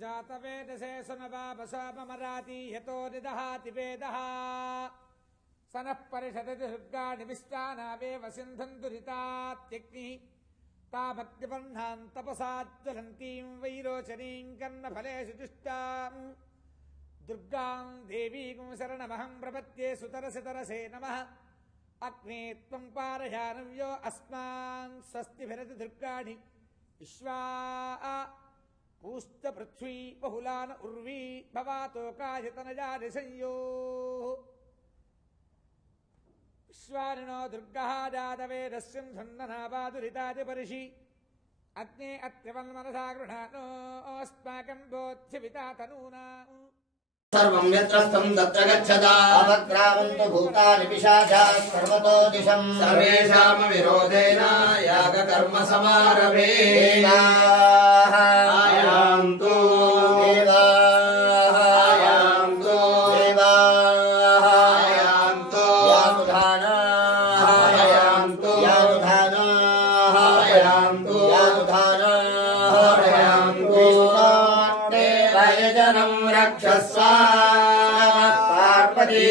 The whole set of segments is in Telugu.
जातवेदसे सुनवापसामराति यतो निदहाति वेदः सनः परिषदति दुर्गाणि विश्वानावेव सिन्धन् दुरितात्यग्निः तामग्निवर्णान् तपसाज्ज्वलन्तीं वैरोचनीं कर्णफलेषु जुष्टाम् दुर्गां देवीं शरणमहं प्रपद्ये सुतरसे तरसे नमः अग्ने त्वं पारयानव्यो अस्मान् स्वस्तिभिरति दुर्गाणि विश्वा पूष्ट पृथ्वी बहुलान उर्वी भवातो कायतनजानि संयोः विश्वारिणो दुर्गः जातवेदस्यं सन्ननावादुरिताति परिषि अग्ने अत्यवन्मनसा गृहाणोऽस्माकं बोध्यविता तनूनाम् सर्वं यत्रस्थं तत्र गच्छता अवक्रामन्तु भूतानि पिशाचाः सर्वतो दिशं सर्वेषामविरोधेन यागकर्म समारभे आयान्तु देवाः आयान्तु देवाः आयान्तु यानुधानाः आयान्तु यानुधानाः आयान्तु यानुधानाः आयान्तु देवयजनं रक्षस्व पार्वती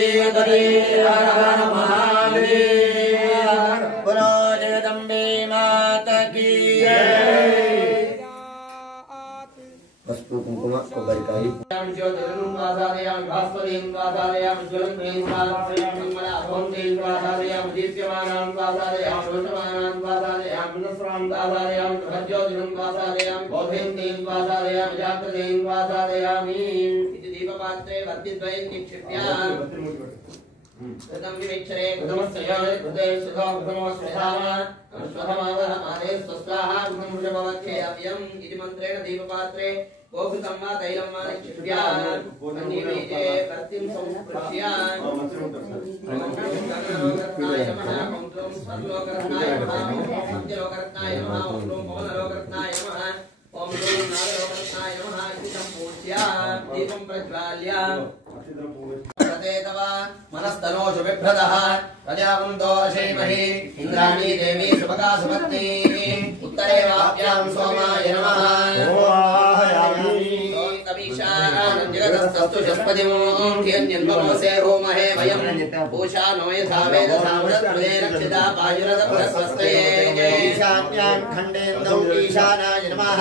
बोलो जगदम्बे माता की पशु कुंकुम कोबरिकाई दीपपात्रे वर्तिद्वयं निक्षिप्यामि कृतं विवेक्षरे कृतमस्य कृते सुखो कृतमस्वधाम स्वधमावह माने स्वस्वाहा कृतं वृषभवक्षे अव्यम् इति मन्त्रेण दीपपात्रे गोघृतं वा तैलं वा निक्षिप्यामि अन्यबीजे वर्तिं संस्पृश्यामि गगनलोकरत्नाय नमः ओं सर्वलोकरत्नाय नमः ओं सत्यलोकरत्नाय नमः ओं पवनलोकरत्नाय नमः ओं नागलोकरत्नाय नमः इति सम्पूज्य दीपं प्रज्वाल्य तवा मनस्तनोषु बिभ्रतः प्रजावन्तो अशेमहि इन्द्राणी देवी सुभगा सुपत्नी उत्तरे वाप्यां सोमाय नमः ओं तमीशानं जगतस्तस्तु षष्पतिं धियन्यन्वमोसे होमहे वयं पूषा नो यथा वेदसामृतप्रदे रक्षिता पायुरदभ्रस्वस्तये ईशान्यां खण्डेन्दौ ईशानाय नमः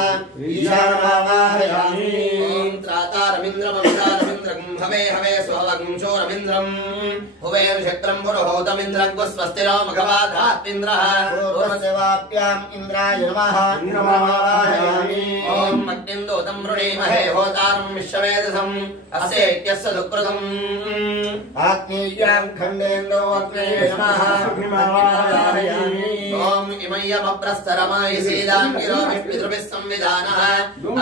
ईशानमावाहयामि ओं त्रातारमिन्द्रममिन्द्रारमिन्द्रं हवे हवे स्ववगं शोरमिन्द्रं हुवे क्षत्रं पुरोहोतमिन्द्रग् स्वस्तिरो मघवाधात्मिन्द्रः पूर्वदेवाप्याम् इन्द्राय नमः इन्द्रमावाहयामि ॐ अग्निन्दोतं वृणीमहे होतारं विश्ववेदसं अस्येत्यस्य दुःकृतम् आग्नेय्यां खण्डेन्दो अग्नेय नमः अग्निमावाहयामि ॐ इमय्यमप्रस्तरमायि सीदाङ्गिरो पितृभिः संविधानः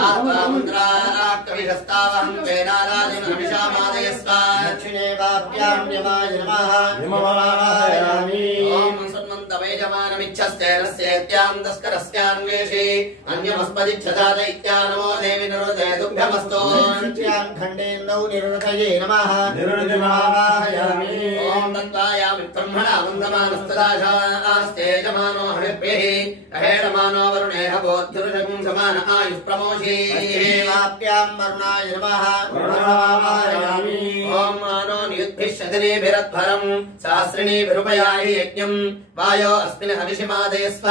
आत्मामुद्राकविशस्तावहं वेनारादिं हविषामादयस्व दक्षिणे वाप्यां यमाय नमः यममावाहयामि ॐ सुन्वन्तवेजमानमिच्छस्तेनस्येत्यां तस्करस्यान्वेषे अन्यमस्मदिच्छता दैत्यानमो देवि निरुते तुभ्यमस्तु नित्यां खण्डेन्दौ निरुतये नमः निरुतिमावाहयामि ॐ तत्त्वायामि ब्रह्मणा वन्दमानस्तदाशास्तेजमानो हविर्भिः अहेडमानो वरुणेह बोद्धिरुषं समान आयुः प्रमोषे वाप्यां वरुणाय नमः वरुणमावाहयामि ॐ मानो नियुद्भिः शतनेभिरध्वरं सहस्रिणीभिरुपयाहि यज्ञं वायो अस्मिन् हविषिमादयस्व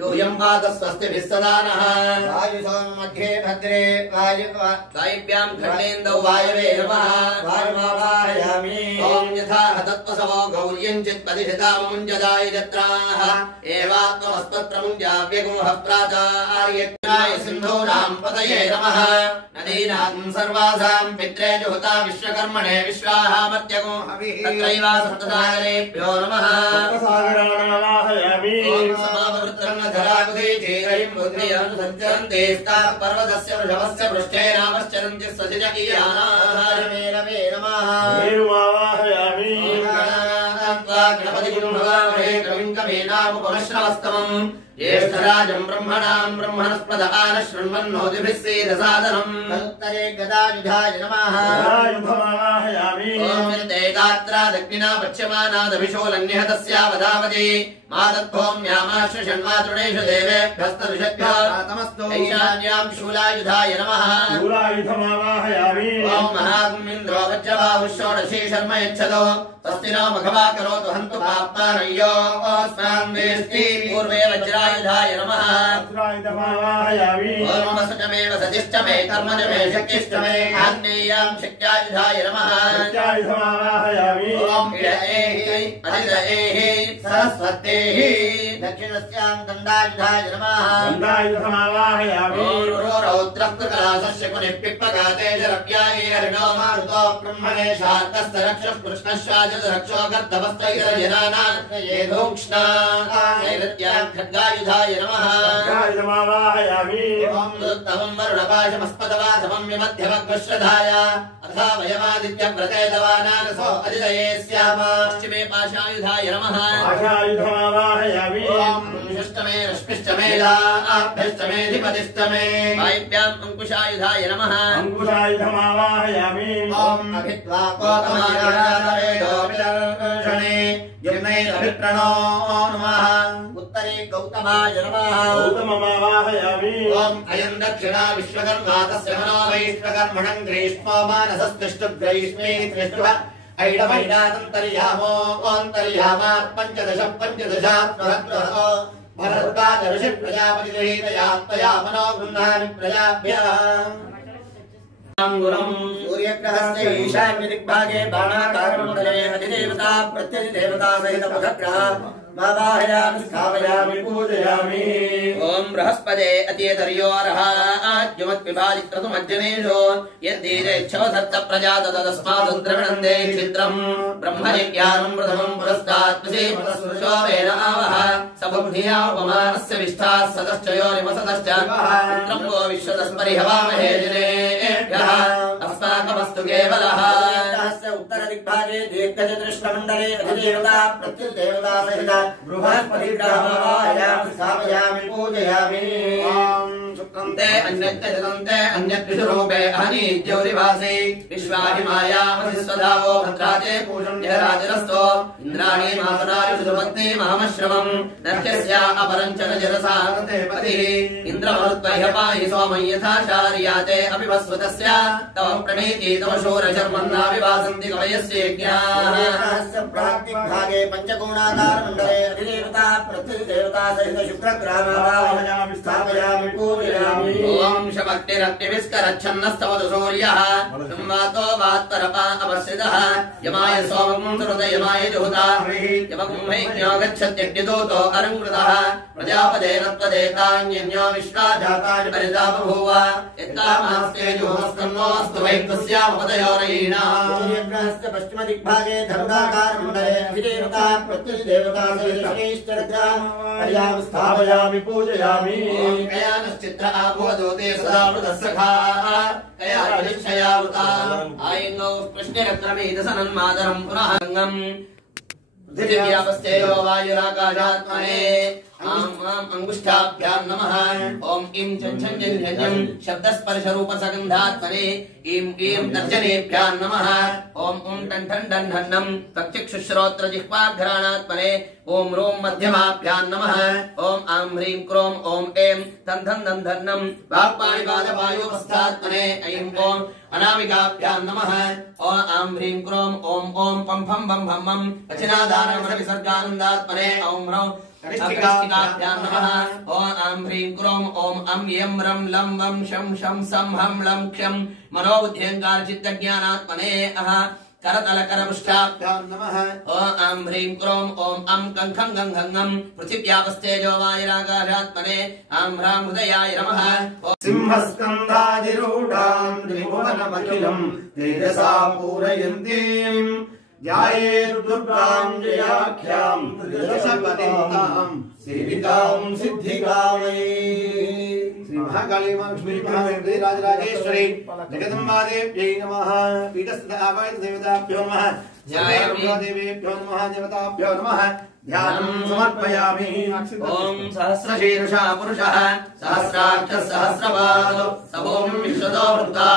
यूयं पात स्वस्तिभिः सदा नः वायुसों मध्ये भद्रे वायुभ्यां खण्डेन्दौ वायवे नमः वायुमावाहयामि ॐ यथा हतत्वसवो गौर्यञ्चित्पदिशितामुञ्जदाय जत्राः एवात्मवस्पत्रमुञ्जाव्यगुंहः प्राचार्यज्ञाय सिन्धूनां पतये नमः नदीनां सर्वासां पित्रे जुहुता विश्वकर्मणे विश्वाहामत्यगो तत्रैवासप्तसागरेभ्यो नमः सञ्चरन्ते स्ताः पर्वतस्य वृषभस्य पृष्ठे रामश्चरन्ति स्वसिजकीयानारमे रमे नमः गणपतिं भवामहे कविं कवीनामुपमश्रवस्तमम् ज्येष्ठराजं ब्रह्मणां ब्रह्मणस्पदः शृण्वन्नोतिभिः सीदसादनम् तत्तरे गदायुधाय नमः ॐ निर्देगात्रा दक्षिणा पश्यमानादभिशोलन्यहतस्यावधावति मातत्भौम्यामाश्व षण्मातृणेषु देवेभ्यस्तविषभ्यो तमस्तु ईशान्यां शूलायुधाय नमः शूलायुधमावाहयामि ॐ महाकुमिन्द्रो वज्रबाहुः षोडशी शर्म यच्छतो स्वस्ति नो मघवा करोतु हन्तु पाप्मानय्यो अस्मान् वेष्टि पूर्वे वज्रायुधाय नमः वज्रायुधमावाहयामि ॐ वसुचमेव सतिश्च मे कर्मज मे शक्तिश्च मे आग्नेयां शक्त्यायुधाय नमः शक्त्यायुधमावाहयामि ॐ इडएहि अधिदएहि सरस्वतेः दक्षिणस्यां दण्डायुधाय नमः दण्डायुधमावाहयामि ॐ रौद्रः कृकलासस्य कुनिः पिप्पगाते शरव्याये हरिणो मारुतो ब्रह्मणे शार्कस्य रक्षः कृष्णश्चाजरक्षो गर्दभस्तैरजनानाये धूक्ष्णा नैरत्यां खड्गायुधाय नमः खड्गायुधमावाहयामि ॐ दुत्तमं वरुणपाशमस्पदवाधमं विमध्यमग्श्रधाय अथा वयमादित्यव्रते दवानानसो अधिदये स्याम पश्चिमे पाशायुधाय नमः पाशायुधमावाहयामि षष्टमे रश्मिष्टमे लाभ्यष्टमेऽधिपतिष्टमे वायव्याम् अंकुशायुधाय नमः अंकुशायुधमावाहयामि ॐ अभित्वा कोतमायुधावेदोऽभिदर्शने यज्ञैरभिप्रणो नमः उत्तरे गौतमाय नमः गौतममावाहयामि ॐ अयम् दक्षिणा विश्वकर्मा तस्य मनो वैश्वकर्मणम् ग्रीष्मो मानसस्तिष्ठुग्रैष्मे त्रिष्टुः ऐडमैडादन्तर्यामो ओन्तर्यामात् पञ्चदशात्मरत्नो भरद्वाज ऋषि प्रजापतिगृहीतया मनो गृह्णामि प्रजाभ्यः सूर्यग्रहस्य ईशान्यदिग्भागे बाणाकारमण्डले अधिदेवता प्रत्यधिदेवता सहितमुखग्रह मावाहयामि स्थापयामि पूजयामि ॐ बृहस्पते अत्येतर्योरः आद्युमद्विभाजिक्रतुमज्जनेषु यद्दीरेच्छवसत्त प्रजाततस्मादुद्रविणन्दे क्षित्रम् ब्रह्मजिज्ञानम् प्रथमम् पुरस्तात् शोभेन आवह स बुद्धिया उपमानस्य विष्ठाः सदश्च योनिमसदश्च पुत्रम् वो विश्वतस्परिहवामहे जनेभ्यः अस्माकमस्तु केवलः उत्तरदिग्भागे दीर्घचतुष्टमण्डले अधिदेवता प्रत्युदेवता सहित बृहस्पतिग्रहमावाहयामि स्थापयामि पूजयामि शुक्रन्ते अन्यत्यजन्ते अन्यद्विषरूपे अहनीज्योतिभासि विश्वाहिमायामधिस्वधावो भद्राते पूषम् जहराजरस्तो इन्द्राणी मातनायुषुपत्नी महमश्रवम् नर्यस्या अपरम् च न जरसाते पतिः इन्द्रमरुत्वह्यपाहि सोमं यथा शार्याते अपि वस्वतस्य तव प्रणीति तव शूरशर्मन्नाभिवासन्ति कवयस्य यज्ञाः प्राक्तिभागे पञ्चकोणाकारमण्डले अधिदेवता प्रत्यधिदेवता सहित शुक्रग्रहमावाहयामि स्थापयामि पूजयामि ॐ शमग्निरग्निविस्करच्छन्नस्तवतु सूर्यः संवातो वात्तरपा अवश्रितः यमाय सोमं सुहृदयमाय जुहुता यमकुम्भैज्ञो गच्छत्यग्निदूतो अरङ्कृतः प्रजापतेन त्वदेतान्यन्यो विश्वाजाताय परिता बभूव यत्तामास्ते जुहस्तन्नोऽस्तु वैकुस्यामपदयोरयीणाः सूर्यग्रहस्य पश्चिमदिग्भागे धनुराकारमण्डले अधिदेवता प्रत्यधिदेवता सहित स्थापयामि पूजयामि कयानश्चित्र आभूदोते सदा मृतसखाः कयानिश्चयावृता आयिनो कृष्णरक्रमेदसनन्मादरं पुनः गङ्गम् दिव्यापस्तेयो वायुराकाशात्मने अंगुष्ठाभ्यां नमः ओम इं चञ्चञ्जन्यं शब्दस्पर्शरूपसगन्धात्मने इं तर्जनेभ्यां नमः ओम टण्ठण्डन्नं कक्षिक्षुश्रोत्रजिह्वाघ्राणात्मने ओम रों मध्यमाभ्यां नमः ओम आं ह्रीं क्रों ओम ऐं तन्धन्नं वाक्पाणिपादवायोपस्थात्मने ऐं ओम अनामिकाभ्यां नमः ओम आं ह्रीं क्रों ओम पं फं बं भं मं वचनादानमनविसर्गानन्दात्मने ओम ह्रौं करिष्ठिकाभ्यां नमः ओम आं ह्रीं क्रों ओम अं यं रं लं वं शं शं सं हं लं क्षं मनोबुद्ध्यङ्कारचित्तज्ञानात्मने अह करतलकरमुष्टाभ्यां नमः ओम आं ह्रीं क्रों ओम अं कङ्खं गङ्घं पृथिव्यापस्तेजो वायुराकाशात्मने आं ह्रां हृदयाय नमः सिंहस्कन्धाधिरूढां त्रिभुवनमखिलं तेजसा पूरयन्तीं ध्यायेद्दुर्गां जयाख्यां दशपतिं सेविकां सिद्धिकामै श्री महाकाली लक्ष्मी राजराजेश्वरी जगदम्बादेव्यै नमः पीठस्थ देवताभ्यो नमः देवेभ्यो नमः देवताभ्यो नमः ध्यानं समर्पयामि ओम सहस्रशीर्षा पुरुषः सहस्राक्षः सहस्रपादो सभूमिं विश्वतो वृत्ता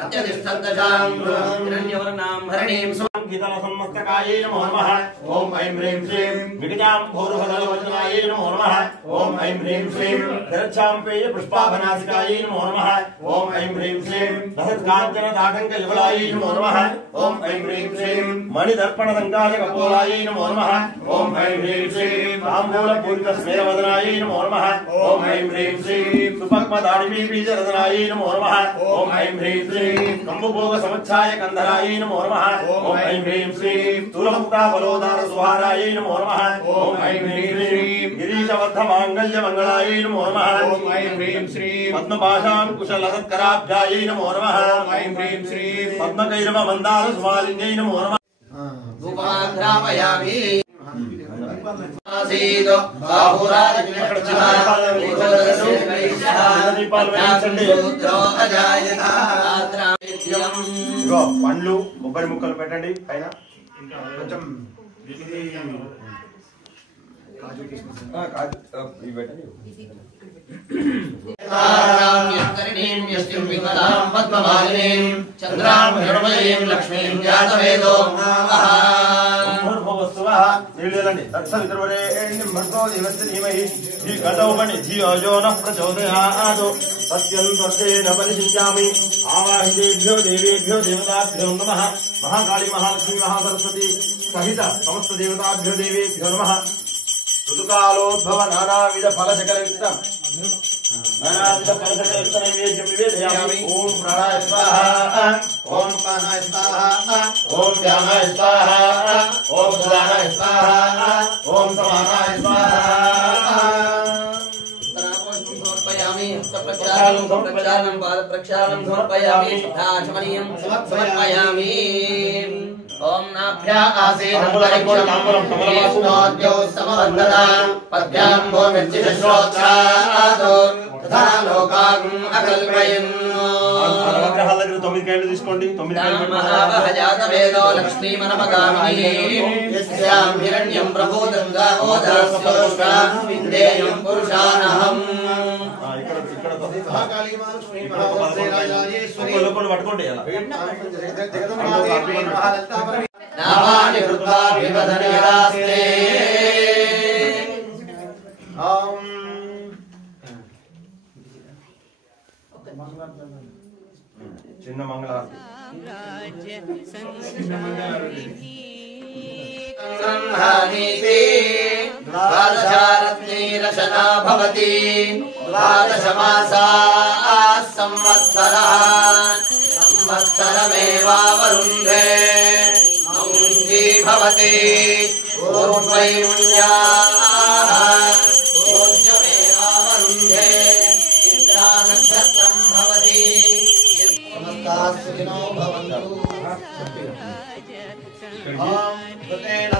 अत्यतिष्ठद्दशां हिरण्यवर्णां हरिणीं कीर्तन सम्मस्तकायै नमो नमः ओम ऐं ह्रीं श्रीं विगतां भूर्भुवनवदनायै नमो नमः ओम ऐं ह्रीं श्रीं दरच्छां पेय पुष्पाभनासिकायै नमो नमः ओम ऐं ह्रीं श्रीं दहत्काञ्चन दाटङ्क युगलायै नमो नमः ओम ऐं ह्रीं श्रीं मणिदर्पण संकाय कपोलायै नमो नमः ओम ऐं ह्रीं श्रीं ताम्बूल पूरित स्मेरवदनायै नमो नमः ओम ऐं ह्रीं श्रीं सुपक्मदाडिमी बीजरदनायै नमो नमः ओम ऐं ह्रीं श्रीं कंबुभोग समुच्छाय कंधरायै नमो नमः ओम ऐं ह्रीं श्रीं तुलमुक्ता बलोदार सुहारायै नमो नमः ओम ऐं ह्रीं श्रीं गिरीशबद्ध मांगल्य मंगलायै नमो नमः ओम ऐं ह्रीं श्रीं पद्मपाशां कुशलसत्कराभ्यायै नमो नमः ओम ऐं ह्रीं श्रीं पद्मकैरव मंदार सुमालिन्यै नमो नमः धूपमाघ्रापयामि आसीदो పండ్లు కొబ్బరి ముక్కలు పెట్టండి పైన కొంచెం నీళ్ళండి సత్యం స్వర్గేణ పరిశిష్యామి ఆవాహితేభ్యో దేవేభ్యో దేవతాభ్యో నమః మహాకాళీ మహాలక్ష్మీ మహాసరస్వతి సహిత సమస్త దేవతాభ్యో దేవేభ్యో నమః ఋతుకాలోద్భవ నానావిధ ఫలచకరయుక్త నానావిధ ఫలచకరయుక్త నైవేద్యం నివేదయామి ఓం ప్రాణాయ స్వాహ ఓం ప్రాణాయ స్వాహ ఓం ధ్యానాయ స్వాహ ఓం ఉదానాయ స్వాహ ఓం సమానాయ స్వాహ प्रक्षालनं पादप्रक्षालनं समर्पयामि शुद्धाचमनीयं समर्पयामि ओम नाभ्या आसेनोद्यो समवन्दना पद्भ्यां भो निर्जितश्रोत्रादो तथा लोकाम् अकल्पयन् నవగ్రహాల దగ్గర 9 కాయలు తీసుకోండి 9 కాయలు మహావహజాతవేదో లక్ష్మీమనమగామిని యస్యాం హిరణ్యం ప్రభూతం గావోదాస్యోష్ట్రా విందేయం పురుషానహం ఇక్కడ మహాకాళీ మహాలక్ష్మీ మహాసేనాయేశ్వరి లోపల పట్టుకోండి అలా నామాని కృత్వా వివదనయాస్తే ఓం చిన్న మంగళారతి సంహానీతి ద్వాదశారత్నీరశనా భవతి ద్వాదశమాసాః సంవత్సరः సంవత్సరమేవావరుంధే మౌంజీ భవతి ఊర్ధ్వైముల్యాః ఊర్ధ్వమేవావరుంధే చిత్రా నక్షత్రం భవతి సమస్తాః సుఖినో భవంతు ఓం కృతేన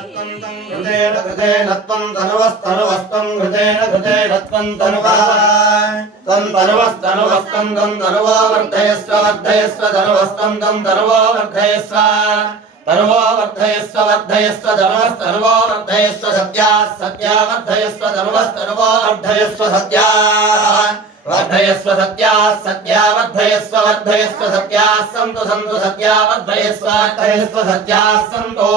త్వం తనువస్తనువస్తం కృతేన త్వం తనువా త్వం తనువస్తనువస్తం త్వం తనువో వర్ధయస్వ వర్ధయస్వ తనువస్తం త్వం తనువో వర్ధయస్వ తనువో వర్ధయస్వ వర్ధయస్వ తనువస్తనువో వర్ధయస్వ సత్యాః సత్యా వర్ధయస్వ తనువస్తనువో వర్ధయస్వ సత్యాః वर्धयस्व सत्याः सत्या वर्धयस्व वर्धयस्व सत्याः सन्तु सन्तु सत्या वर्धयस्व वर्धयस्व सत्याः सन्तु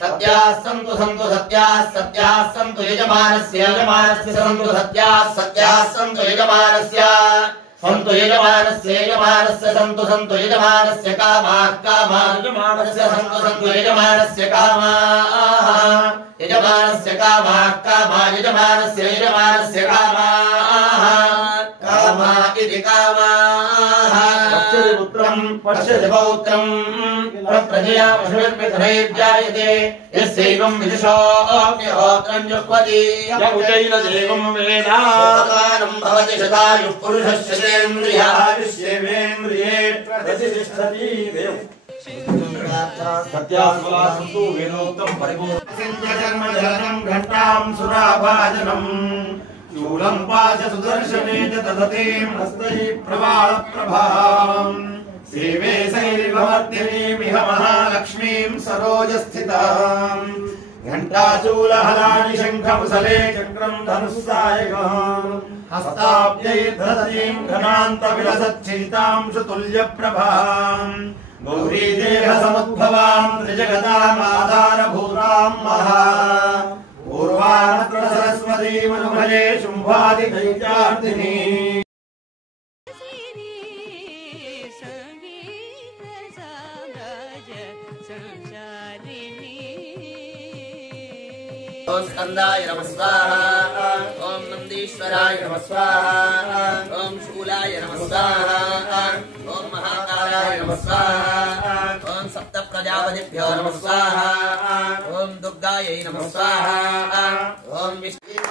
सत्याः सन्तु सन्तु सत्याः सत्याः सन्तु यजमानस्य यजमानस्य सन्तु सत्याः सत्याः सन्तु यजमानस्य सन्तु यजमानस्य यजमानस्य सन्तु सन्तु यजमानस्य कामाः कामाः यजमानस्य सन्तु सन्तु यजमानस्य कामाः यजमानस्य कामाः कामाः यजमानस्य यजमानस्य कामाः कामा इति कामाः पश्यति पुत्रं पश्यति पौत्रं प्रजया पशुभिर्मिथुनैर्जायते यस्यैवं विदुषोऽग्निहोत्रं जुह्वति य उचैन देवं वेदानं भवति शतायुः पुरुषस्य तेन्द्रियायुष्येवेन्द्रिये प्रतिष्ठति देव सत्यास्वलासन्तु वेदोक्तं परिपूर्णं घण्टां सुराभाजनम् शूलं पाश सुदर्शने च दधतीं हस्तैः प्रवालप्रभाम् सेवे सैरिभवर्तिनीमिह महालक्ष्मीं सरोजस्थिताम् घण्टाशूलहलानि शङ्खमुसले चक्रं धनुस्सायकम् हस्ताब्जैर्दधतीं घनान्तविलसच्छितां सुतुल्यप्रभाम् गौरी देहसमुद्भवाम् त्रिजगतामाधारभूताम् महा पूर्वानत्र सरस्वतीमनुभजे शुम्भादिदैत्यार्थिनी ओम स्कंदाय नमः स्वाहा ओम नंदीश्वराय नमः स्वाहा ओम शूलाय नमः स्वाहा ओम महाकालाय नमः स्वाहा ओम सप्त प्रजापतिभ्यो नमः स्वाहा ओम दुर्गायै नमः स्वाहा ओम विष्णु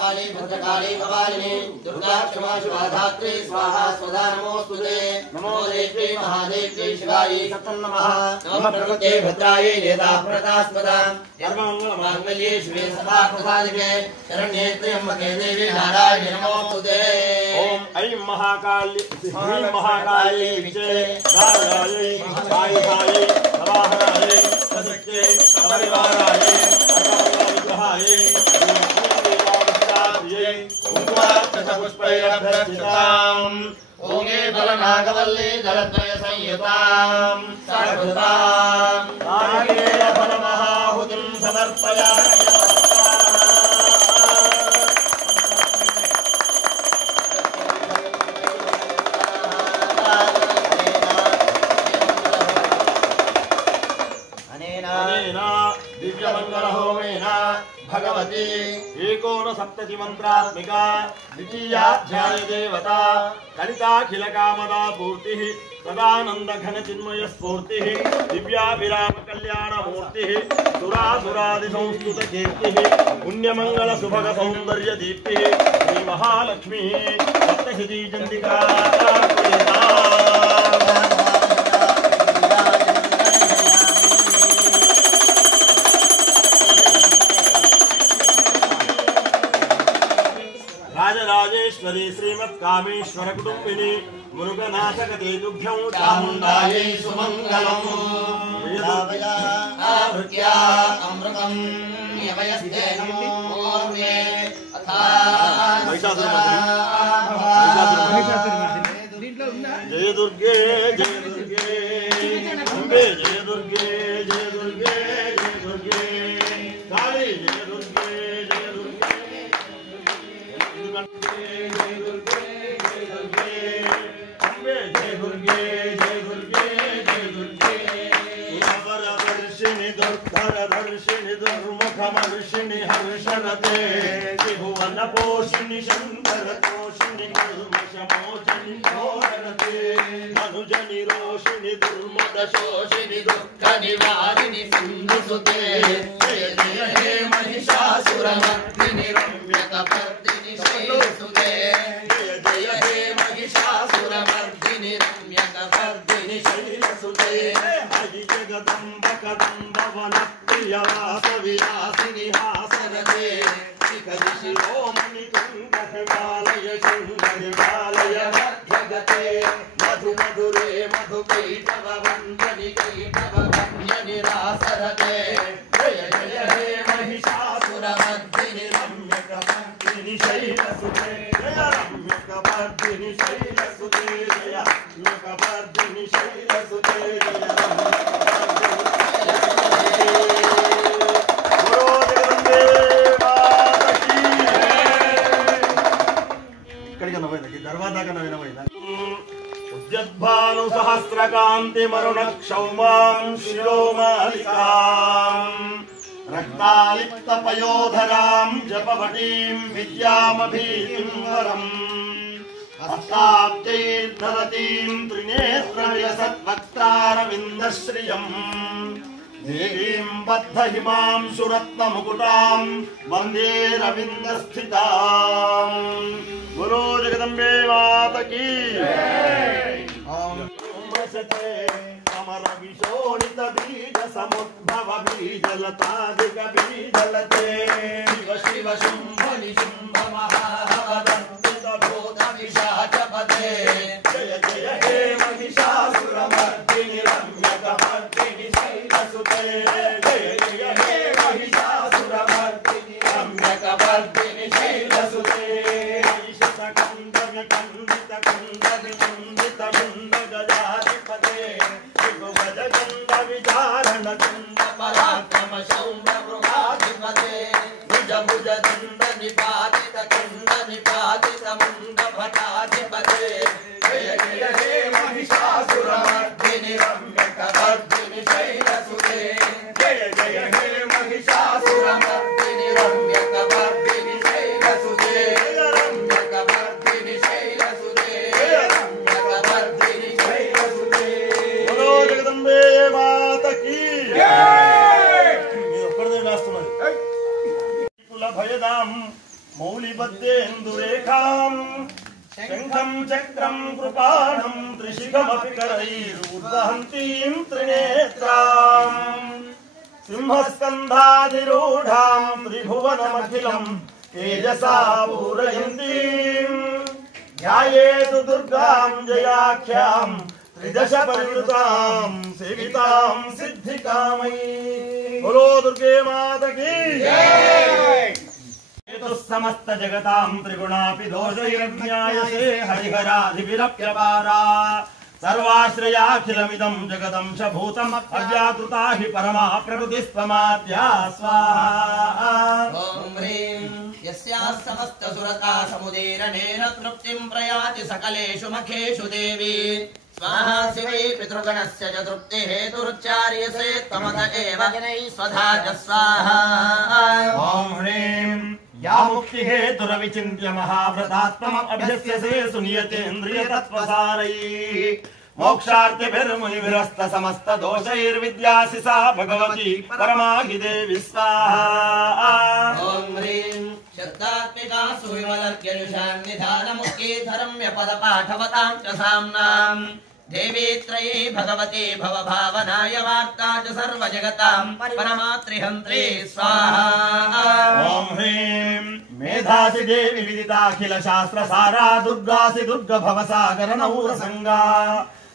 काली भद्रकाली कपालिनी दुर्गा क्षमा शिवा धात्री स्वाहा स्वधा नमोस्तुते नमो देवी महादेवी शिवाय सतं नमः नमः प्रकृते भद्रायै वेदा प्रदास्पदा सर्वमङ्गलमाङ्गल्ये शिवे सदा प्रसादिके शरण्ये त्र्यम्बके देवी नारायणे नमोस्तुते ओम ऐं महाकाली ह्रीं महाकाली विजय दायायै आयुधायै नवाहनायै सदक्ये सपरिवारायै सर्वमङ्गलविग्रहायै पुष्पैरभ्यर्चिताम् ओगे बलनागवल्ली जलद्वय संयुताम् सर्वताम् नागेय फलमहाहुतिं समर्पयामि दिव्यमङ्गलहोमेन भगवती एकोनसप्तति मंत्रात्मिका द्वितीयाध्याय देवता कलिताखिल कामदा पूर्तिः सदानंद घन चिन्मय स्फूर्तिः दिव्याभिराम कल्याण मूर्तिः सुरासुरादि संस्तुत कीर्तिः पुण्यमंगल सुभग सौंदर्य दीप्तिः श्री महालक्ष्मी सप्तशती चंडिका राजराजेश्वरी श्रीमत्कामेश्वर कुटुंबिनी मुरुगनाथकते दुभ्यं चामुण्डायै सुमङ्गलम् आवृत्या अमृतं नियमयस्ते नमोर्मे अथा जय दुर्गे जय दुर्गे अम्बे जय दुर्गे जय दुर्गे जय दुर्गे काली जय दुर्गे जय दुर्गे जय दुर्गे जय दुर्गे अम्बे जय दुर्गे जय दुर्गे जय दुर्गे सुरवरदर्शिनि दुर्धरदर्शिनि दुर्मुखमर्शिनि हर्षरते त्रिभुवनपोषिणि शङ्करतोषिणि कल्मषमोचनि घोररते मनुजनि रोषिणि दुर्मदशोषिणि दुःखनिवारिणि सिन्धुसुते जय जय हे महिषासुरमर्दिनि रम्यकपर्दिनि शैलसुते जय जय हे महिषासुरमर्दिनि रम्यकपर्दिनि शैलसुते हरि जगदम्ब कदम्ब वनप्रियवासविलासिनि हासरते शिखरिशिरोमणि तुङ्गहिमालय शृङ्गहिमालय मध्यगते मधु मधुरे मधुकैटववन्दनि कैटववन्यनि रासरते जय जय हे महिषासुरमर्दिनि रम्यकपर्दिनि शैलसुते जय रम्यकपर्दिनि शैलसुते जय रम्यकपर्दिनि शैलसुते जय उद्यद्भानु सहस्रकान्ति मरुणक्षौमां शिरोमालिकाम् रक्तालिप्तपयोधरां जपवटीं विद्यामभीतिं वरम् हस्ताब्जैर्धरतीं त्रिनेत्रविलसद्वक्त्रारविन्दश्रियम् देवीं बद्धहिमां सुरत्नमुकुटां वन्दे रविन्दस्थिताम् गुरो जगदम्बे माता की अमरविशोणित बीज समुद्भव बीजलतादिक बीजलते शिव शिव शुम्भ निशुम्भ महावदन्तित भूत पिशाचपते जय जय हे महिषासुरमर्दिनि रम्यकपर्दिनि शैलसुते जय जय हे महिषासुरमर्दिनि रम्यकपर्दिनि शैलसुते भुज दंड निपातित खंड निपातित मुंड भटाधिपते जय जय हे महिषासुरमर्दिनि रम्यकवर्दिनि शैलसुते जय जय हे महिषासुरमर्दिनि रम्यकवर्दिनि शैलसुते रम्यकवर्दिनि शैलसुते रम्यकवर्दिनि शैलसुते। बोलो जगदंबे माता की भयदां मौलिबद्धेन्दुरेखां शङ्खं चक्रं कृपाणं त्रिशिखमपि करैरुद्वहन्तीं त्रिनेत्रां सिंहस्कन्धाधिरूढां त्रिभुवनमखिलं तेजसा पूरयन्तीं ध्यायेतु दुर्गां जयाख्यां त्रिदश परिवृतां सेवितां सिद्धिकामयी। बोलो दुर्गे माता की जय। समस्त जगतां त्रिगुणापि दोषैर्ज्ञायसे हरिहराधिभिरप्यपारा सर्वाश्रयाखिलमिदं जगदंश भूतम् अव्याकृता हि परमा प्रकृतिस्त्वमाद्या स्वाहा। ॐ ह्रीं यस्याः समस्तसुरता समुदीरणेन तृप्तिं प्रयाति सकलेषु मखेषु देवी स्वाहा शिवै पितृगणस्य च तृप्तिहेतुरुच्चार्यसे त्वमत एव स्वधा च स्वाहा। ॐ ह्रीं या मुक्तिहेतुरविचिन्त्य महाव्रतात्ममभ्यस्यसे सुनियतेन्द्रियतत्त्वसारैः मोक्षार्थिभिर्मुनिभिरस्त समस्त दोषैर्विद्यासि सा भगवती परमाहि देवी स्वाहा। ॐ ह्रीं शब्दात्मिका सुविमलर्ग्यनुषान्निधानमुख्येधरम्यपदपाठवतां च साम्नाम् देवी त्रयी भगवती भवभावनाय वार्ता च सर्वजगतां परमात्रिहन्त्री स्वाहा। ॐ ह्रीं मेधासि देवी विदिताखिल शास्त्रसारा दुर्गासि दुर्ग भवसागरनौरसङ्गा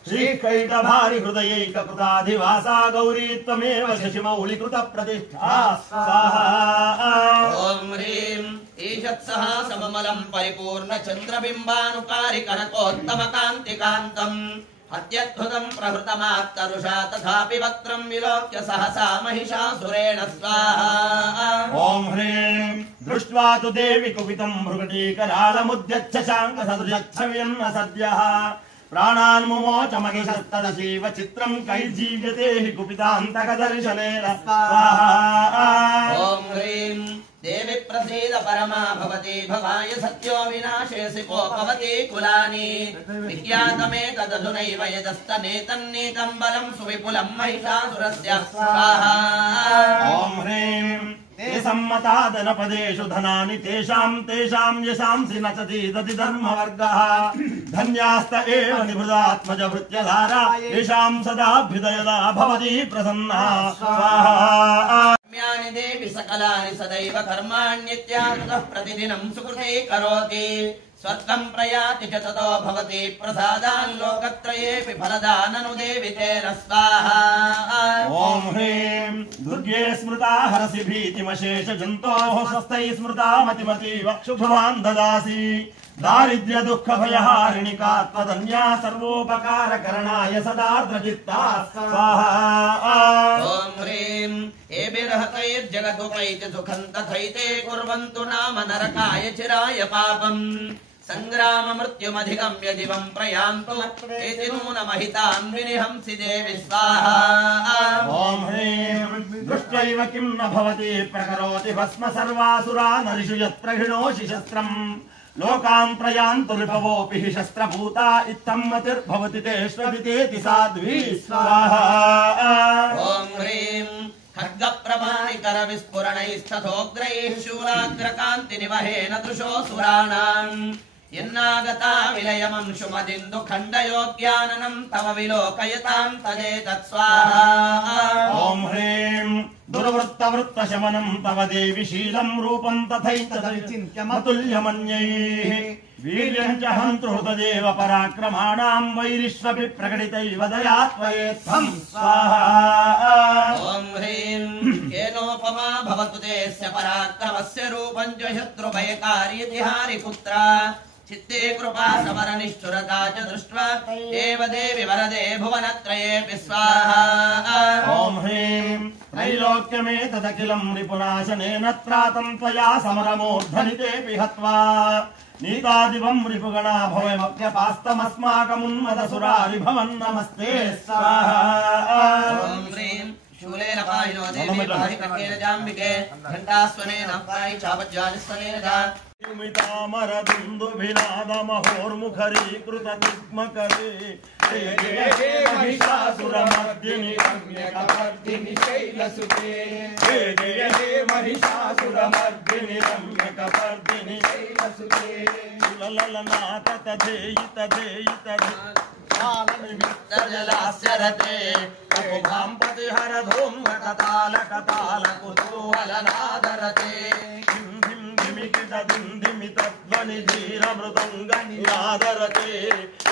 श्रीकैटभारि हृदयैककृताधिवासा गौरी त्वमेव शशिमौलिकृत प्रतिष्ठा स्वाहा। ॐ ह्रीं ईषत्सः सममलं परिपूर्ण चन्द्रबिम्बानुकारि कनकोत्तमकान्तिकान्तम् अत्यद्भुतं प्रहृतमात्तरुषा तथापि वक्त्रं विलोक्य सहसा महिषासुरेण स्वाहा। ॐ ह्रीं दृष्ट्वा तु देवि कुपितं मृगटीकरालमुद्यच्छशाङ्कसदृशच्छव्यन्न सद्यः प्राणान् मुमोच महिषस्तदशीव चित्रं कैर्जीव्यते हि कुपितान्तकदर्शनेन स्वाहा। ॐ ह्रीं देवी प्रसीद परमा भवती भवाय सत्यो विनाशेऽसि कोपवती कुलानि विज्ञातमेतदधुनैव यदस्तनेतन्नीतं बलं सुविपुलं महिषासुरस्य स्वाहा। ॐ ह्रीं ते सम्मतादनपदेषु धनानि तेषां यशांसि नचति दति धर्मवर्गः धन्यास्त एव निभृतात्मजभृत्यधारा येषां सदाभ्युदयदा भवति प्रसन्ना स्वाहा। देवी सकलानि सदैव कर्माण्यत्याकृतः प्रतिदिनं सुकृते करोति स्वर्गं प्रयाति च ततो भवति प्रसादान् लोकत्रयेऽपि फलदाननु देवि तेन स्वाहा। ॐ ह्रीं दुर्गे स्मृता हरसि भीतिमशेष जन्तोः स्वस्थैः स्मृता मतिमतीव शुभवान् ददासि दारिद्र्य दुःख भयहारिणिका त्वदन्या सर्वोपकारकरणाय सदार्द्रचित्ता स्वाहा। ॐ ह्रीं एभिर्हतैर्जगदुपैति सुखं तथैते कुर्वन्तु नाम नरकाय चिराय पापम् संग्राम मृत्युमधिगम्य दिवं प्रयान्तु एति नूनमहितान् विनिहंसि देवि स्वाहा। ॐ ह्रीं दृष्ट्वैव किं न भवति प्रकरोति भस्म सर्वासुरा नरिषु यत्र हिणोषि शस्त्रम् लोकान् प्रयान्तु रिपवोऽपि हि शस्त्रभूता इत्थं मतिर्भवति तेष्वदितेति साध्वी स्वाहा। ॐ ह्रीं खड्गप्रभानिकर विस्फुरणैस्तथोग्रैः शूलाग्रकान्तिनिवहेन दृशोऽसुराणाम् यन्नागता विलयमंशुमदिन्दु खण्डयोग्याननं तव विलोकयतां तदेतत् स्वाहा। ॐ ह्रीं दुर्वृत्तवृत्तशमनं तव देवि शीलं रूपं तथैतदविचिन्त्यमतुल्यमन्यैः वीर्यं च हन्तृहृतदेव पराक्रमाणां वैरिष्वपि प्रकटितैव दया त्वयेत्थं स्वाहा। ॐ ह्रीं केनोपमा भवतु तेस्य पराक्रमस्य रूपं च शत्रुभयकार्यतिहारि पुत्रा चित्ते कृपा समरनिष्ठुरता च दृष्ट्वा एव देवि वरदे भुवनत्रयेऽपि स्वाहा। ॐ ह्रीं त्रैलोक्यमेतदखिलं रिपुनाशनेन त्रातं त्वया समरमूर्धनितेऽपि हत्वा नीतादिवं रिपुगणा भवमप्यपास्तमस्माकमुन्मदसुरारिभवन् नमस्ते स्वाहा शूलेन पाहिनो देवी पाहि कर्केण जाम्बिके घण्टास्वनेन पाहि चापज्जालिस्वनेन च युमितामरदुन्दुभिनादमहोर्मुखरीकृततिग्मकरे जय जय हे महिषासुरमर्दिनि रम्यकपर्दिनि शैलसुते जय जय हे महिषासुरमर्दिनि रम्यकपर्दिनि शैलसुते जलास्यरते कपुभां प्रतिहरधूं कतालकुतूहलनादरते ध्वनिधीरमृदङ्गनिनादरते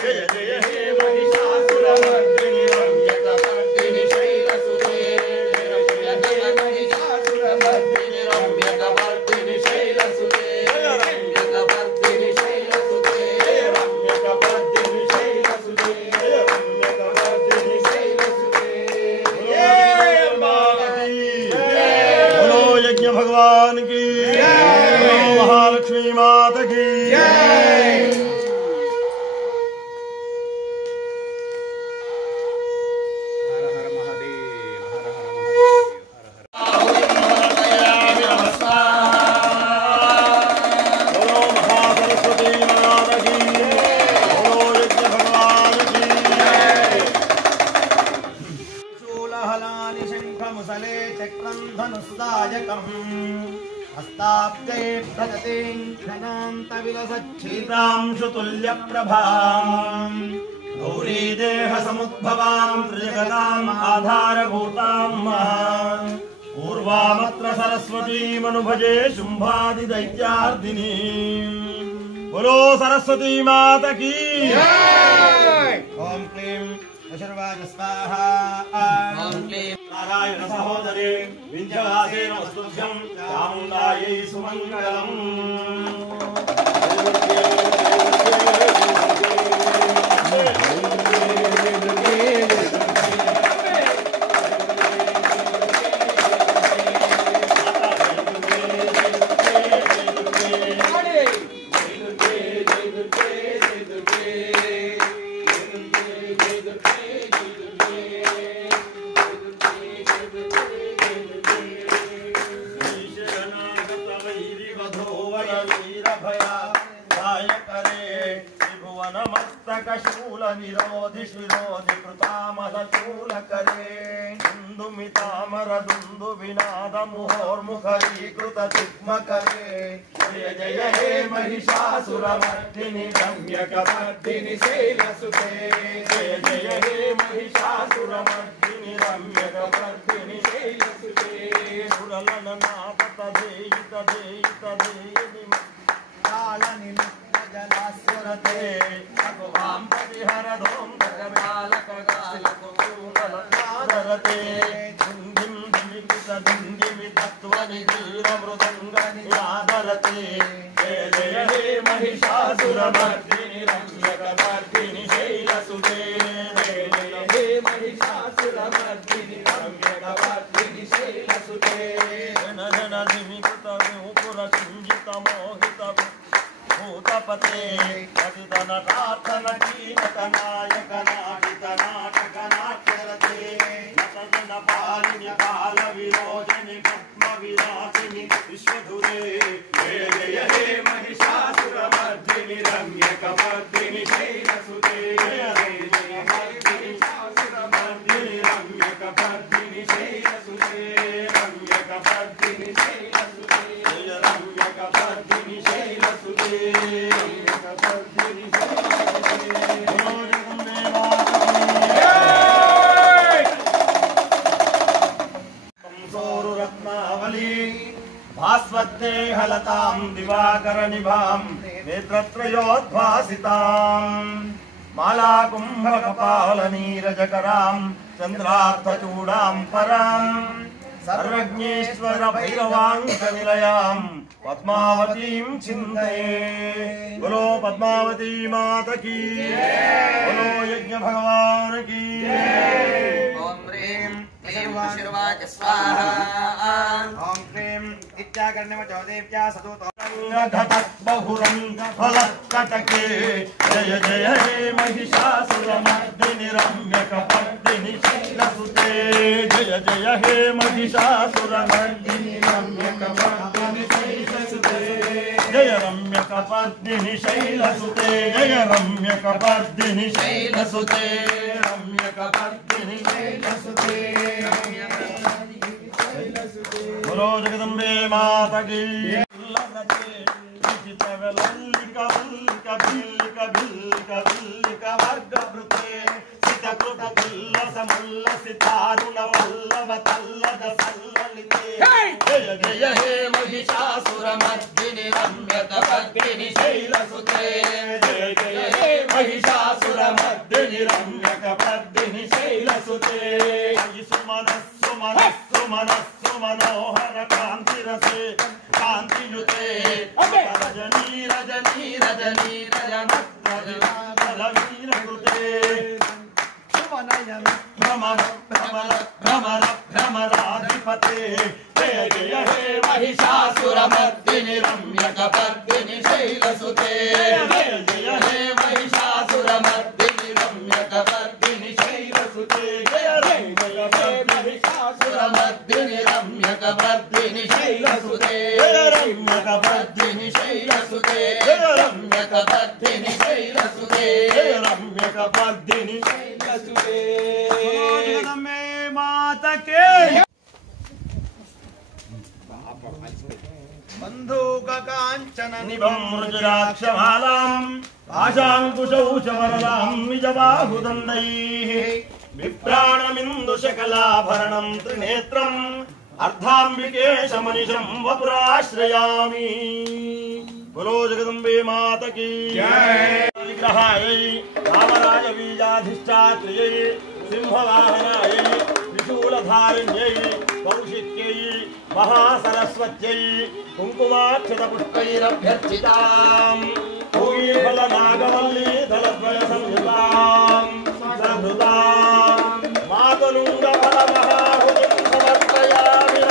जय जय हे महिषासुरमर्दिनि रम्यकपर्दिनि शैलसुते जय जय हे महिषासुरमर्दिनि रम्यकपर्दिनि शैलसुते रम्यकपर्दिनि शैलसुते रम्यकपर्दिनि शैलसुते रम्यकपर्दिनि शैलसुते बोलो यज्ञ भगवान की महालक्ष्मी माता की शूलहलानि शङ्खमुसले चक्रं धनुस्सायकम् हस्ताब्जे प्रगतिं घनान्तविलसच्छीतांशु तुल्यप्रभाम् गौरी देहसमुद्भवां त्रिजगताम् आधारभूताम् पूर्वामत्र सरस्वतीमनुभजे शुम्भादिदैत्यार्दिनीम् बोलो सरस्वती माता की ओम क्लीं अशर्वाज स्वाहा ओम क्लीं नारायण सहोदरे विंध्यवासेन वस्तुभ्यं चामुण्डायै सुमङ्गलम् विरोधि विरोधि कृतामलचूलकरे दुन्दुमितामरदुन्दु विनाद मुहोर्मुखरीकृततिग्मकरे जय जय हे महिषासुरमर्दिनि रम्यकपर्दिनि शैलसुते जय जय हे महिषासुरमर्दिनि रम्यकपर्दिनि शैलसुते सुरलननाथतदेयितदेयितदेयिनि कालनिमित्तजलास्वरते भगवां परिहरधों जगदालकगालकुतूहलनादरते धिं धिमितत्वनिधीरमृदङ्गनिनादरते जय जय हे महिषासुरमर्दिनि रम्यकपर्दिनि शैलसुते जय जय हे महिषासुरमर्दिनि रम्यकपर्दिनि शैलसुते जन जन धिमिकृतविपुरकिञ्जितमोहित भूतपते नाटकनाट्यरते नटनपालिनि कालविरोधिनि पद्मविलासिनि विश्वधुरे जय जय हे महिषासुरमर्दिनि रम्यकपर्दिनि शैलसुते जय जय महिषासुरमर्दिनि रम्यकपर्दिनि शैलसुते रम्यकपर्दिनि शैलसुते जय रम्यकपर्दिनि शैलसुते रम्यकपर्दिनि भास्वद्देहलतां दिवाकरनिभां नेत्रत्रयोद्भासितां मालाकुम्भकपालनीरजकरां चन्द्रार्थचूडां परां सर्वज्ञेश्वर भैरवाङ्कनिलयां पद्मावतीं चिन्तये बोलो पद्मावती माता की बोलो यज्ञ भगवान की ओम ह्रीं शर्वाच स्वाहा ॐ क्लीं इत्याकर्णिमचो देव्या सदूतो बहुरङ्गफलकटके जय जय हे महिषासुरमर्दिनि रम्यकपर्दिनि शैलसुते जय जय हे महिषासुरमर्दिनि रम्यकपर्दिनि शैलसुते जय रम्यकपर्दिनि शैलसुते जय रम्यकपर्दिनि शैलसुते रम्यकपर्दिनि शैलसुते बोलो जगदम्बे माता की लल्लिका वल्लिका बिल्लिका बिल्लिका बिल्लिका वर्गवृते सितकृतुल्लसमुल्लसितारुण वल्लभ तल्लद सल्ललिते जय जय हे महिषासुरमर्दिनि रम्यकपर्दिनि शैलसुते जय जय हे महिषासुरमर्दिनि रम्यकपर्दिनि शैलसुते मनोहर कांतिरसे कांतियुते रजनी रजनी रजनी रजनीरकृते शुभनयन भ्रमर भ्रमर भ्रमर भ्रमराधिपते जय जय हे महिषासुरमर्दिनि रम्यकपर्दिनि शैलसुते जय जय हे महिषासुरमर्दिनि रम्यकपर्दिनि शैलसुते जय जय हे महिषासुरमर्दिनि रम्यकपर्दिनि शैलसुते रम्यकपर्दिनि शैलसुते रम्यकपर्दिनि शैलसुते रम्यकपर्दिनि शैलसुते जगदम्बे माता के बंधुक कांचन निभं रुचिराक्षमालां पाशाङ्कुशौ च वरदां निजबाहुदण्डैः विप्राणमिन्दुशकलाभरणं त्रिनेत्रम् अर्धाम्बिकेशमनिशं वपुराश्रयामि बोलो जगदम्बे माता की जय विग्रहायै रामराज बीजाधिष्ठात्र्यै सिंहवाहनायै त्रिशूलधारिण्यै कौशिक्यै महासरस्वत्यै कुङ्कुमाक्षतपुष्पैरभ्यर्चितां पूगीफलनागवल्ली दलद्वयसंयुतां सहृतां मातनुङ्गफलमहाहुतिं समर्पयामि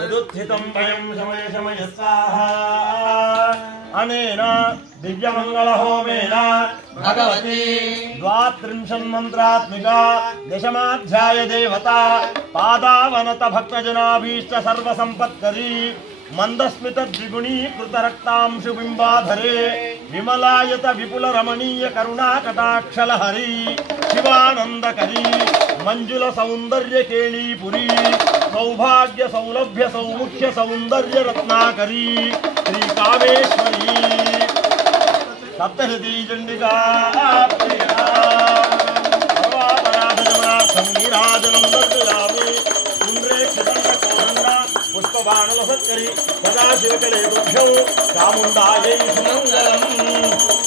यदुत्थितं वयं शमय शमय स्वाहा अनेन दिव्यमङ्गलहोमेन भगवती 32 मन्त्रात्मिका दशमाध्याय देवता पादावनत भक्तजनाभीष्ट सर्वसम्पत्करी मंदस्मित द्विगुणीकृत रक्तांशु बिंबाधरे विमलायत विपुल रमणीय करुणा कटाक्षलहरी शिवानंदकरी मंजुल सौंदर्य केलीपुरी सौभाग्य सौलभ्य सौमुख्य सौंदर्य रत्नाकरी श्री कामेश्वरी सप्तशती चंडिका प्रिया सर्वापराधजमनार्थं नीराजनं दर्शयामि पुष्पबाणलसत्करी सदाशिवकलेतुभ्यो चामुण्डायै सुमङ्गलम्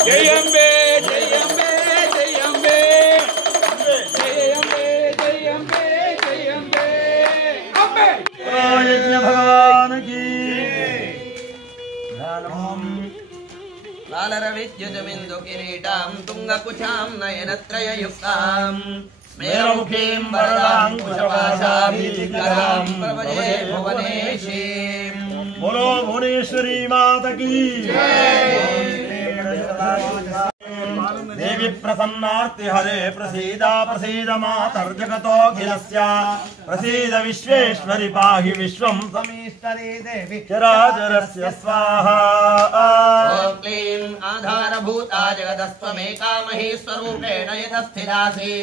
जय अम्बे जय अम्बे जय अम्बे जय अम्बे जय अम्बे जय अम्बे अम्बे यज्ञ भगवान की लालरविद्युतबिन्दु किरीटां तुङ्गकुचां नयनत्रययुक्तां स्मेरमुखीं वरदाङ्कुशपाशाभिकरां प्रभजे भुवनेशीं बोलो भुवनेश्वरी माता की देवी प्रसन्नार्ति हरे प्रसीदा प्रसीद मातर्जगतोऽखिलस्य प्रसीद विश्वेश्वरि पाहि विश्वं समीश्वरी देवी चराचरस्य स्वाहा ॐ क्लीं आधारभूता जगदस्त्वमेका महेश्वरूपेण यतस्थितासि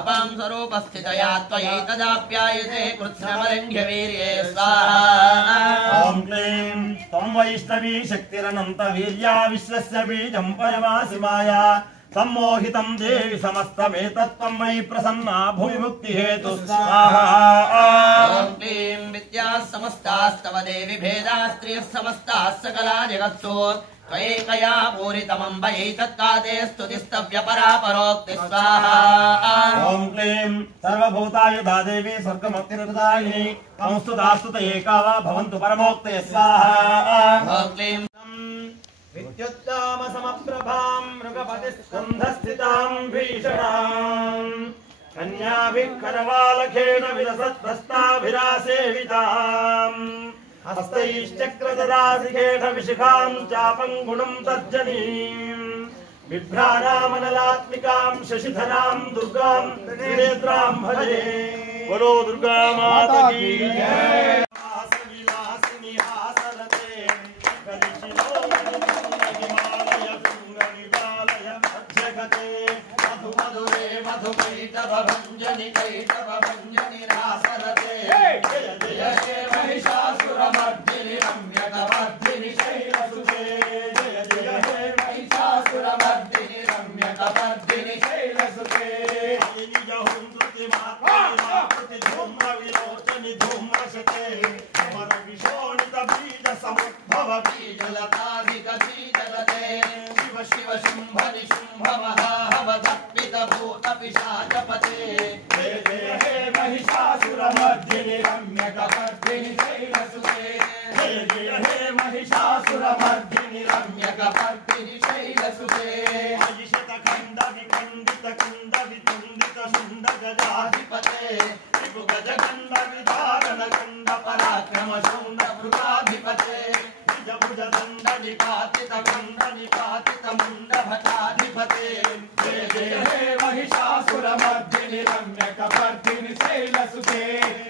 अपां स्वरूपस्थितया त्वयि तदाप्यायते कृत्स्नवरङ्घ्यवीर्ये स्वाहा ॐ क्लीं त्वं वैष्णवी शक्तिरनन्तवीर्या विश्वस्य बीजं परमासि माया सम्मोहितं देवि समस्तमेतत्त्वं मयि प्रसन्ना भुवि मुक्तिहेतु स्वाहा ॐ क्लीं विद्याः समस्तास्तव देवि भेदाः स्त्रियः समस्ताः सकला जगत्सु त्वयैकया पूरितमम्बयै तत्कादे स्तुतिस्तव्यपरा परोक्ति स्वाहा ॐ क्लीं सर्वभूतायुधा देवी स्वर्गमुक्तिरदायिनी संस्तुतास्तुत एका वा भवन्तु परमोक्तये स्वाहा ॐ क्लीं विद्युत्ताम समप्रभां मृगपतिस्कन्धस्थितां भीषणाम् कन्याभिः करवालखेन विलसद्भस्ताभिरासेविताम् हस्तैश्चक्रददासिखेन विशिखां चापङ्गुणं तर्जनीम् बिभ्राणामनलात्मिकां शशिधरां दुर्गां त्रिनेत्रां भजे। बोलो दुर्गा माता की जय। भंजनि कैटव भंजनि रासरते जय जय हे महिषासुरमर्दिनि रम्यकवर्धिनि शैलसुते जय जय हे महिषासुरमर्दिनि रम्यकवर्धिनि शैलसुते धूम्रविलोचनि धूम्रशते अमरविशोणित बीज समुद्भव बीजलताधिक बीजलते शिव शिव शुम्भ निशुम्भ महाहवदर्पित भूत पिशाचपते जय जय हे महिषासुरमर्दिनि रम्यकवर्धिनि शैलसुते जय जय हे महिषासुरमर्दिनि रम्यकवर्धिनि शैलसुते महिषतखण्ड विखण्डित खण्ड वितुण्डित शुण्ड गजाधिपते विभु गजखण्ड विधारण खण्ड पराक्रम शून्ड कृताधिपते निज भुज दण्ड निपातित खण्ड निपातित मुण्ड भटाधिपते जय जय हे महिषासुरमर्दिनि रम्यकवर्धिनि शैलसुते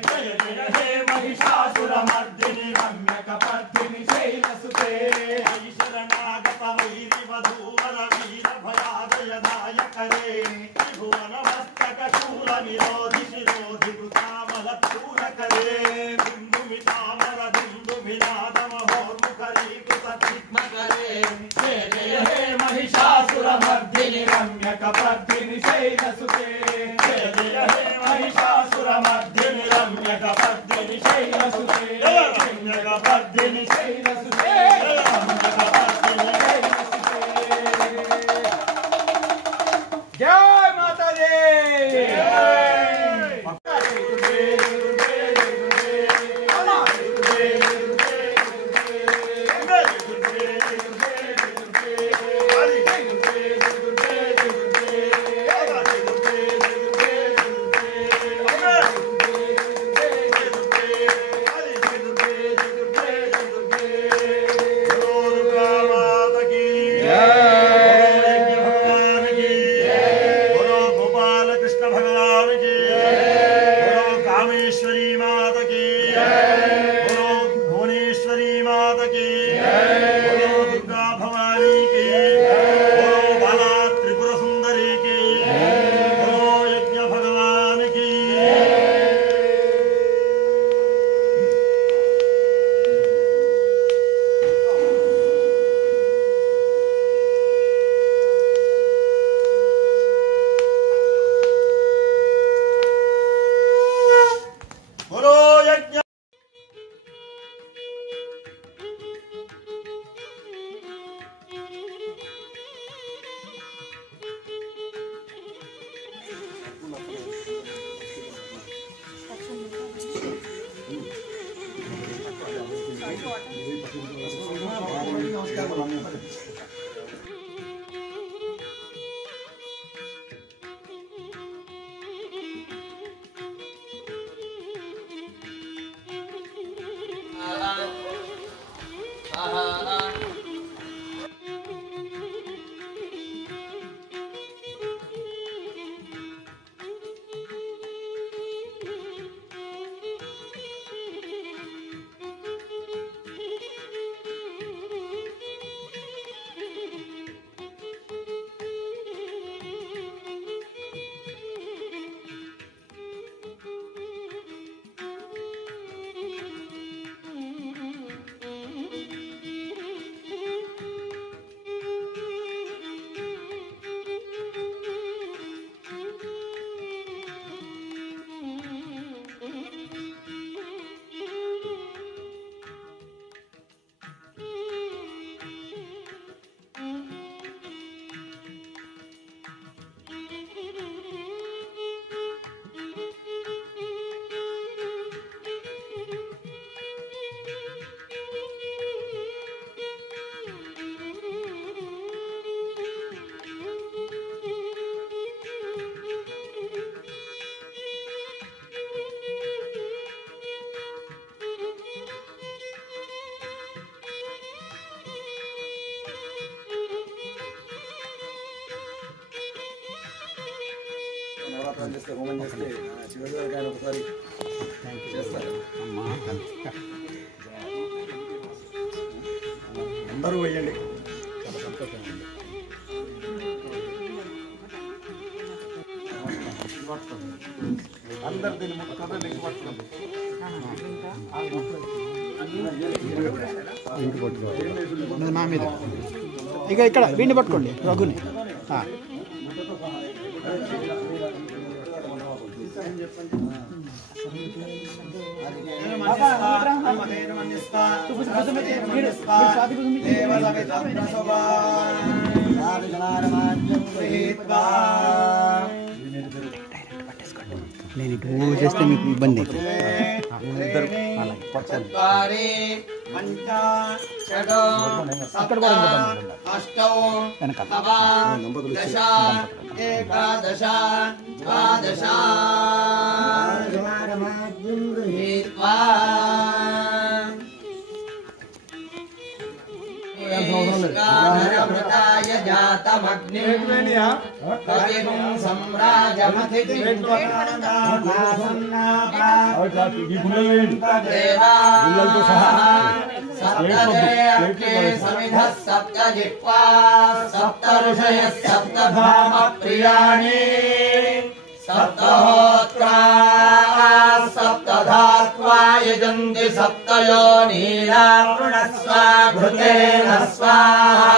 जय जय हे महिषासुरमर्दिनि रम्यकवर्धिनि शैलसुते जय शरणागत वैरिवधूवर वीर भयादयदायक रे त्रिभुवनमस्तक शूल निरोधि शिरोधि कृतामल पूरक रे दुन्दुमितामर दुन्दुभिनाद महोर्मुखरीकृत त्रिग्मक रे जय जय हे महिषासुरमर्दिनि रम्यकवर्धिनि शैलसुते जय जय हे महिषासुरमर्दिनि रम्यकवर्धिनि शैलसुते रम्यकवर्धिनि शैलसुते रम्यकवर्धिनि शैलसुते। जय माता दी। నవరాత్రులు చేస్తే హోమం చేస్తే చివరి వరకు ఆయన ఒకసారి చేస్తారు. అందరూ వేయండి. చాలా సంతోషంగా ఉంది. అందరు దీన్ని ముట్టుకుంటే లింక్ పట్టుకోండి. నా మీద ఇక ఇక్కడ వీడిని పట్టుకోండి రఘుని. నేను ఇటు మూవ్ చేస్తే మీకు ఇబ్బంది అవుతుంది. అక్కడ కూడా దశ ఏకాదశ ద్వాదశ మృతాయ జాతమగ్నిం కవిం సమ్రాజమతిథిం సమిధః సప్తజిహ్వా సప్త ఋషయః సప్తధామ ప్రియాణి సప్తహోత్రా సప్తధాత్వా యజంతి సప్తయోనీనా వృణస్వ భృతేన స్వాహా.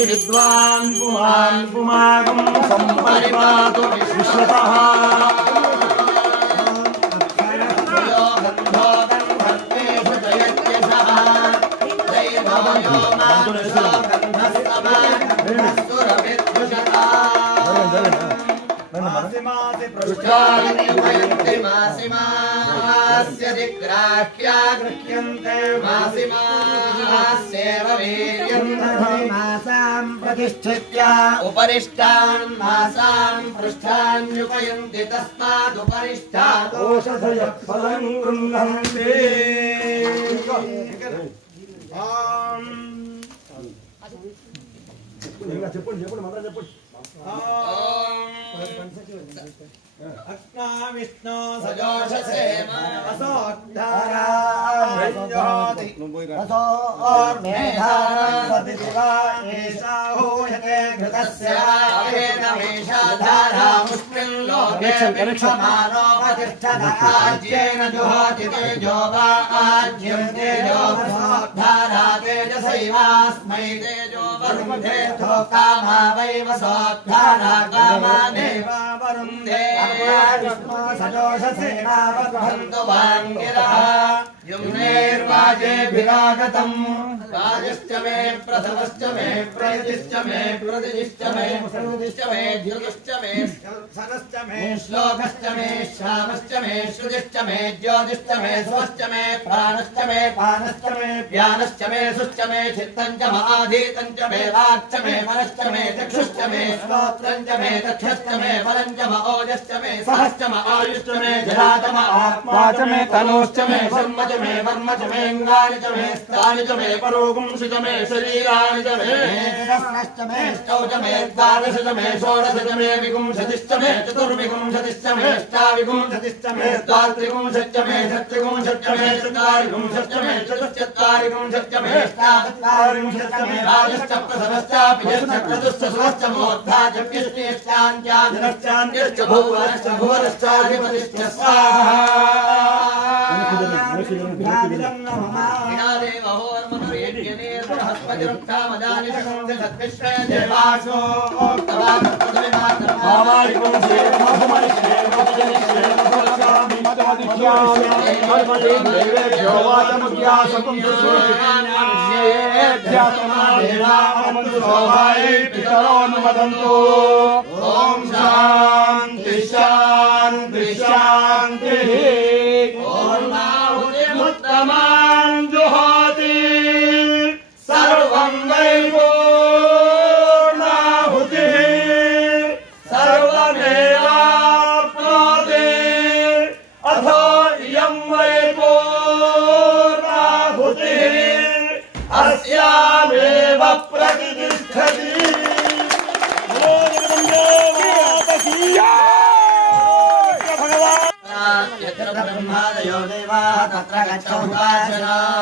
విద్వాన్ పుమాన్ పుమాగం సంపరిపాతు విశ్వతః ఉపరిష్టాన్ మాసాన్ పృష్టాన్యుపయంతి తస్మాదుపరిష్టాత్ ఓషధయః ఫలం గృహ్ణంతి. చెప్పండి మంత్రం చెప్పండి. అగ్నా విష్ణు సజోషసే అసోద్ధారా తేజసైవాస్మై తేజో వరుణే కామావైవ సోద్ధారా కామాదేవ వరుణే సజోషసేనావృహంతు వాంగిరః యుమ్నేర్వాజేభిరాగతం రాజశ్చ మే ప్రథమశ్చ మే ప్రయతిశ్చ మే ప్రతిష్ఠ మే సృదిశ్చ మే ధృతిశ్చ మే సరశ్చ మే శ్లోకశ్చ మే శ్యామశ్చ మే శృతిశ్చ మే జ్యోతిశ్చ మే స్వశ్చ మే ప్రాణశ్చ మే పానశ్చ మే వ్యానశ్చ మే సుశ్చ మే చిత్తం చ మహాధీతం చ మే వాక్చ మే మనశ్చ మే చక్షుశ్చ మే శ్రోత్రం చ మే చక్షశ్చ మే బలం చ ఓజశ్చ మే సహశ్చ ఆయుశ్చ మే జరాతమ ఆత్మా చ మే తనోశ్చ మే శర్మ చ మే వర్మ చ మే అంగాని చ మే స్థాని చ మే పరోగుంసి చ మే శరీరాని చ మే సహస్రశ్చ మే ష్టౌ చ మే ద్వాదశ చ మే షోడశ చ మే విగుంశతిశ్చ మే చతుర్విగుంశతిశ్చ మే అష్టావిగుంశతిశ్చ మే ద్వాత్రిగుంశశ్చ మే షట్త్రిగుంశశ్చ మే చతుర్విగుంశశ్చ మే చతుశ్చత్వారిగుంశశ్చ మే అష్టావిగుంశశ్చ మే రాజశ్చ ప్రసవశ్చాపి యశ్చ చతుశ్చ సువశ్చ మోద్ధా చ ప్యష్టిశ్చాంత్యాధనశ్చాన్యశ్చ భువనశ్చ భువనశ్చాధిపతిశ్చ స్వాహా. ओम शांति शांति शांति उत्तमान् जुहोति सर्वं वै पूर्णाहुतिः सर्वमेवाप्नोति अथो इयं वै पूर्णाहुतिः अस्यामेव प्रतिष्ठति। यत्र ब्रह्मादयो देवाः तत्र गच्छोपासनाम्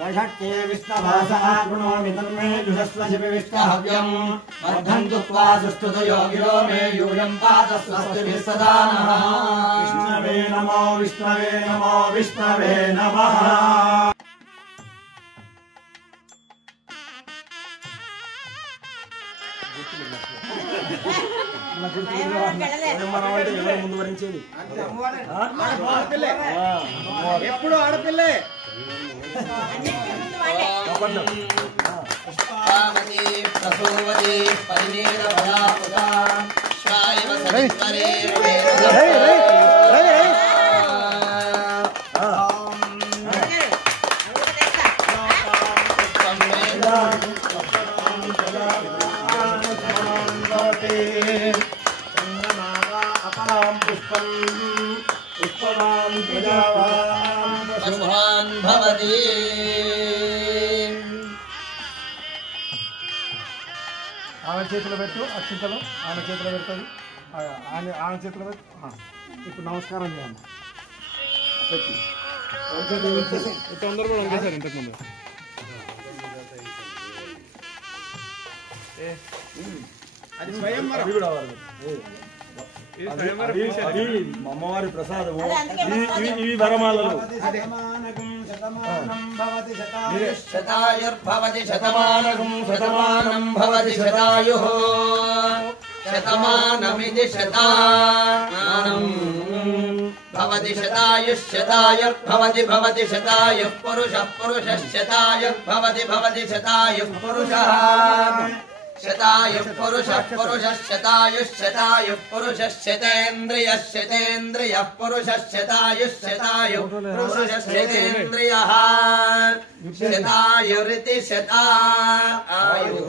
वषट्ये विष्णुभासः कृणोमि तन्मे जुषस्व शिविष्टहव्यम् वर्धन्तु त्वा सुष्ठुतयो गिरो मे यूयम् पात स्वस्तिभिः सदा नः। विष्णवे नमो विष्णवे नमो विष्णवे नमः। ముందు వరించేది ఎప్పుడు ఆడపిల్లే పుష్పావతి ప్రసూవతి పరిణీరఫలాపుతా శ్వాయవ సవిస్మరే పశువాన్ భవతి ఆమె చేతిలో పెట్టు అక్షింతలు ఆమె చేతిలో పెడుతుంది ఆమె చేతిలో పెట్టు ఇప్పుడు నమస్కారం చేయండి తొందర కూడా ఒకేసారి ఇంతకుముందు అది స్వయంవరం అవి కూడా అవ్వాలి అమ్మవారి ప్రసాదము ఇవి వరమాలలు శతాయుర్భవతి శతమానం శతమానం భవతి శతాయుః శతమానమితి శతానం భవతి శతాయుః శతాయుర్భవతి భవతి శతాయుః పురుషః పురుషः శతాయుర్భవతి భవతి శతాయుః పురుషः శతాయుః పురుషः పురుషः శతాయుః శతాయుః పురుషः శతేంద్రియः శతేంద్రియः పురుషः శతాయుః శతాయుః పురుషः శతేంద్రియः శతాయురితి శతాయుః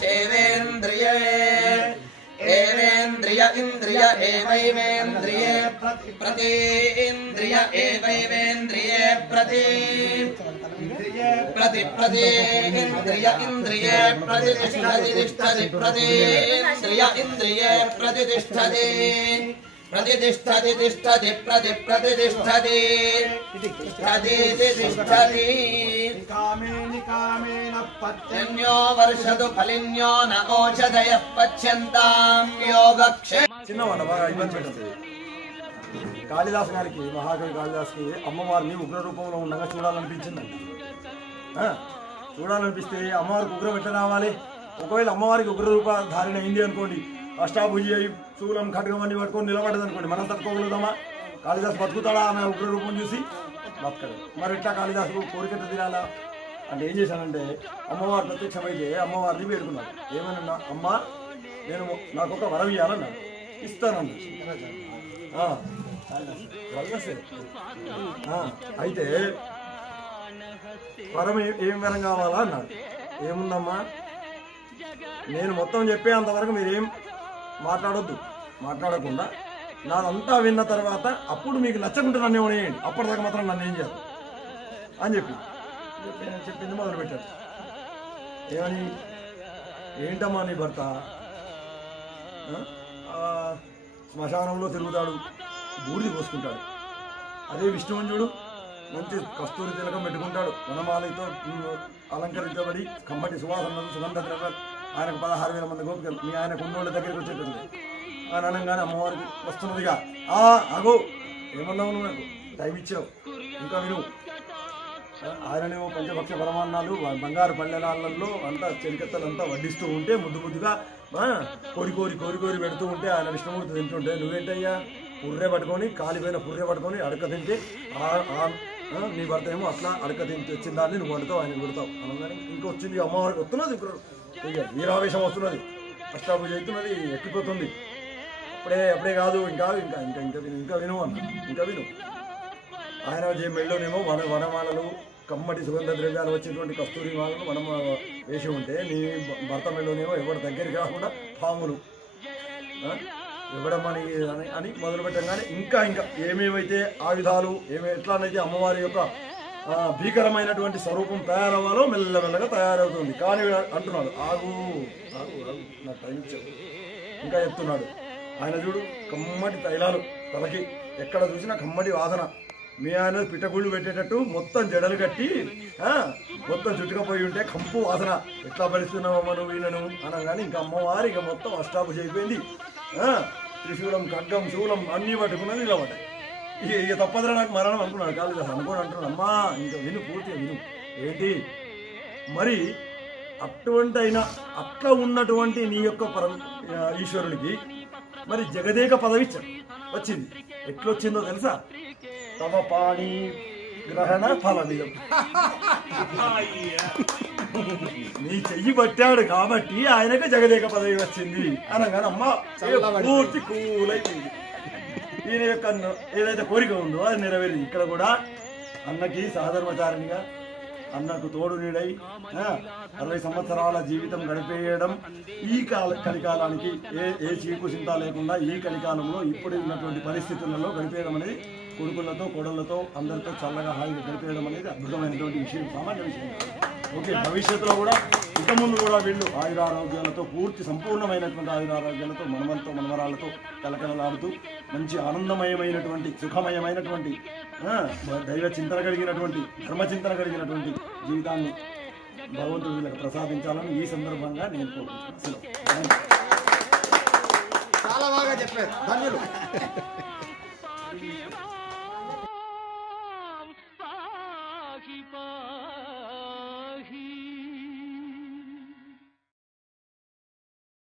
శతేంద్రియేంద్రియే ఏవేంద్రియ ఇంద్రియ ఏవైవేంద్రియే ప్రతీంద్రియ ఏవైవేంద్రియే ప్రతిప్రతీంద్రియ ఇంద్రియే ప్రతిష్ఠతి తిష్టతి ప్రతీంద్రియ ఇంద్రియే ప్రతిష్ఠతి ప్రతిష్ఠతి తిష్టతి ప్రతిష్ఠతి తిష్టతి పత్యన్యో వర్షతు ఫలిన్యో న ఓషధయః పచ్యంతాం యోగక్షే. చిన్నవాడ బాగా ఇబ్బంది పెడుతుంది. కాళిదాస్ గారికి మహాకవి కాళిదాస్కి అమ్మవారిని ఉగ్ర రూపంలో ఉండగా చూడాలనిపించిందండి. చూడాలనిపిస్తే అమ్మవారికి ఉగ్రం ఎట్లా రావాలి? ఒకవేళ అమ్మవారికి ఉగ్ర రూప ధారణ అయింది అనుకోండి, అష్టాభుజి అయి శూలం ఖడ్గం అన్ని పట్టుకొని నిలబడ్డది అనుకోండి, మనం తట్టుకోగలుగుతామా? కాళిదాస్ బతుకుతాడా ఆమె ఉగ్ర రూపం చూసి? బతకడు. మరి ఎట్లా కాళిదాసు కోరికట తినాలా అంటే ఏం చేశానంటే, అమ్మవారు ప్రత్యక్షమైతే అమ్మవారిని వేడుకున్నాడు. ఏమన్నా, అమ్మ నేను నాకు ఒక వరం ఇవ్వాలన్నాడు. ఇస్తానన్నా. అయితే వరం ఏం వరం కావాలా అన్నాడు. ఏముందమ్మా, నేను మొత్తం చెప్పే అంతవరకు మీరేం మాట్లాడొద్దు, మాట్లాడకుండా నాదంతా విన్న తర్వాత అప్పుడు మీకు నచ్చకుంటే నన్ను ఏమనేయండి, అప్పటిదాకా మాత్రం నన్ను ఏం చేయాలి అని చెప్పింది మొదలుపెట్టాడు. ఏమని, ఏంటమ్మా నీ భర్త శ్మశానంలో తిరుగుతాడు, బూడిది పోసుకుంటాడు. అదే విష్ణువంజుడు మంచి కస్తూరి తిలకం పెట్టుకుంటాడు, వనమాలతో అలంకరించబడి కమ్మటి సువాసనలు సుగంధ ద్రవ్యాలు, ఆయనకు 16,000 మంది గోపికలు, మీ ఆయనకు ఉన్నోళ్ళ దగ్గరికి వచ్చేటట్టు అని అనగానే అమ్మవారికి వస్తున్నదిగా, అగో ఏమన్నావు నువ్వు, నాకు టైం ఇచ్చావు, ఇంకా విను. ఆయననేమో పంచభక్ష పరమాన్నాలు బంగారు పల్లెలాళ్ళల్లో అంతా చెలికత్తలంతా వడ్డిస్తూ ఉంటే ముద్దుగా కోరి పెడుతూ ఉంటే ఆయన విష్ణుమూర్తి తింటుంటే నువ్వేంటయ్యా పుర్రె పట్టుకొని కాలిపోయిన పుర్రె పట్టుకొని అడక తింటే నీ భర్త ఏమో అట్లా అడక తింటే వచ్చిన దాన్ని నువ్వు వండుతావు ఆయన కొడతావు అనగానే ఇంకొచ్చింది అమ్మవారికి వస్తున్నది ఇప్పుడు ఇక వీరావేశం వస్తున్నది అష్టాభుజ అవుతున్నది ఎక్కిపోతుంది అప్పుడే కాదు ఇంకా విను అన్న ఇంకా విను ఆయన మెళ్ళోనేమో వనమాలలు కమ్మటి సుగంధ ద్రవ్యాలు వచ్చేటువంటి కస్తూరి మాలను మనం వేసి ఉంటే నీ భర్త మెళ్ళోనేమో ఎవరి దగ్గరికి కాకుండా పాములు ఇవ్వడమని అని మొదలు పెట్టగానే ఇంకా ఏమేమైతే ఆయుధాలు ఎట్లానైతే అమ్మవారి యొక్క భీకరమైనటువంటి స్వరూపం తయారవ్వాలో మెల్లమెల్లగా తయారవుతుంది. కానీ అంటున్నాడు ఆగు నాకు టైం ఇచ్చావు ఇంకా చెప్తున్నాడు ఆయన. చూడు కమ్మటి తైలాలు తలకి ఎక్కడ చూసినా కమ్మటి వాసన. మీ ఆయన పిట్టగుళ్ళు పెట్టేటట్టు మొత్తం జడలు కట్టి మొత్తం చుట్టుకపోయి ఉంటే కంపు వాసన. ఎట్లా భరిస్తున్నావమ్మ నువ్వు వీళ్ళను అనగానే ఇంకా అమ్మవారి ఇక మొత్తం అష్టాభుజ అయిపోయింది. త్రిశూలం ఖడ్గం శూలం అన్నీ పట్టుకున్నది ఇలా పడ్డాయి. ఇక తప్పదురా నాకు మరణం అనుకున్నాడు. కాదు అనుకోని అంటున్నాడు అమ్మా ఇంకా విను పూర్తిగా విను. ఏంటి మరి అట్లా ఉన్నటువంటి నీ యొక్క ఈశ్వరునికి మరి జగదేక పదవి వచ్చింది. ఎట్లొచ్చిందో తెలుసా? తమ పాణి గ్రహణ ఫలమిదం. నీ చెయ్యి పట్టాడు కాబట్టి ఆయనకు జగదేక పదవి వచ్చింది అనగానే అమ్మ పూర్తి కూలైపోయింది. ఈయన యొక్క ఏదైతే కోరిక ఉందో అది నెరవేరింది. ఇక్కడ కూడా అన్నకి సహధర్మచారినిగా అన్నకు తోడు నీడై 60 సంవత్సరాల జీవితం గడిపేయడం ఈ కలికాలానికి ఏ చీకు చింత లేకుండా ఈ కలికాలంలో ఇప్పుడు ఉన్నటువంటి పరిస్థితులలో గడిపేయడం అనేది కొడుకులతో కోడళ్లతో అందరితో చల్లగా హాయిగా గడిపేయడం అనేది అద్భుతమైనటువంటి విషయం, సామాన్య విషయం. ఓకే, భవిష్యత్తులో కూడా ఇక ముందు కూడా వీళ్ళు ఆయురారోగ్యాలతో పూర్తి సంపూర్ణమైనటువంటి ఆయురారోగ్యాలతో మనమలతో మనవరాలతో కలకలలాడుతూ మంచి ఆనందమయమైనటువంటి సుఖమయమైనటువంటి దైవ చింతన కలిగినటువంటి ధర్మచింతన కలిగినటువంటి జీవితాన్ని భగవంతుడు వీళ్ళకి ప్రసాదించాలని ఈ సందర్భంగా నేను కోరుకుంటున్నాను. చాలా బాగా చెప్పారు, ధన్యులు.